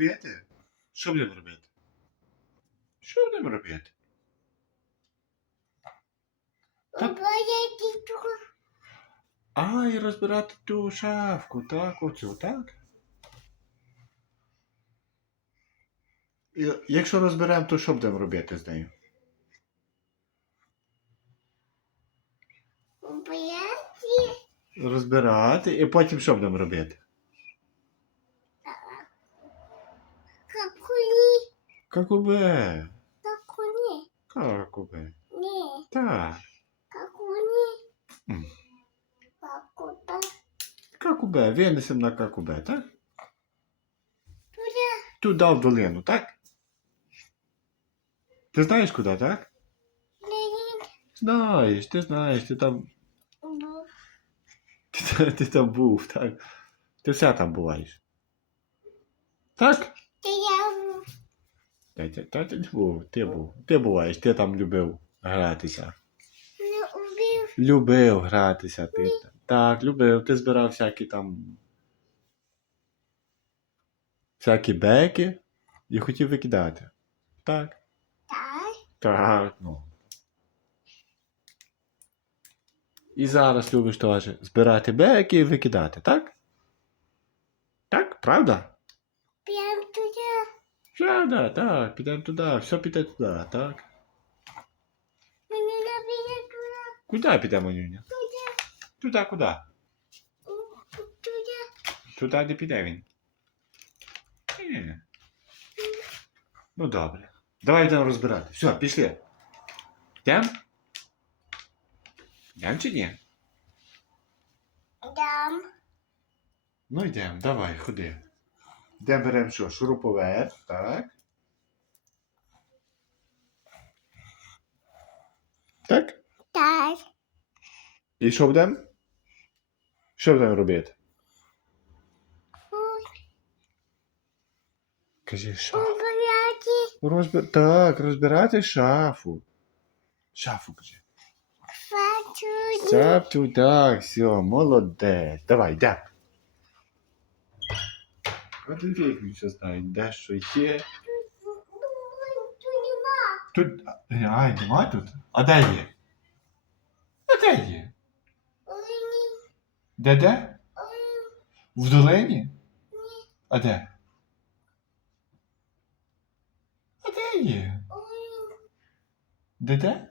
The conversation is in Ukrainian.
робити? Що будемо робити? Що будемо робити? Так. А, і розбирати ту шафку, так, оцю, так? І, якщо розберемо, то що будемо робити з нею? Розбирати, і потім що будемо робити? Какуні. Какубе. Какуні. Какубе. Ні. Так. Какуні. М. Какута. Какубе. Винесемо на какубе, так? Туди. Туди в долину, так? Ти знаєш куди, так? Знаєш, ти знаєш, ти там. Бу. Ти, ти там був, так? Ти все там буваєш. Так? Ти. Та, та, та не був, ти був. Ти буваєш, ти там любив гратися. Не убив. Любив гратися ти. там. Так, любив. Ти збирав всякі там. Всякі беки і хотів викидати. Так. Так. Так, ну. І зараз любиш теж збирати беки і викидати, так? Так, правда? Прям туди. Правда, так, підемо туди, все піде туди, так. Мені не піде туди. Куди підемо, Нюня? Туди. Туди, куди? Туди. Туди не піде він. Ні. Ну добре. Давай йдемо розбирати. Все, пішли. Йдемо? Йдемо чи ні? Дам. Ну йдемо, давай, ходи. Де беремо що? Шуруповерт, так? Так? Так. І що будемо? Що будемо робити? Кажи шафу. Обояти. Розбир... Так, розбирати шафу. Шафу, кажи. Фату. Шафу, так, все, молодець. Давай, йдемо. Він що знає, де що є. Тут. Ай, нема тут? А де є? А де є? Де де? В долині? А де? А де є? Де де?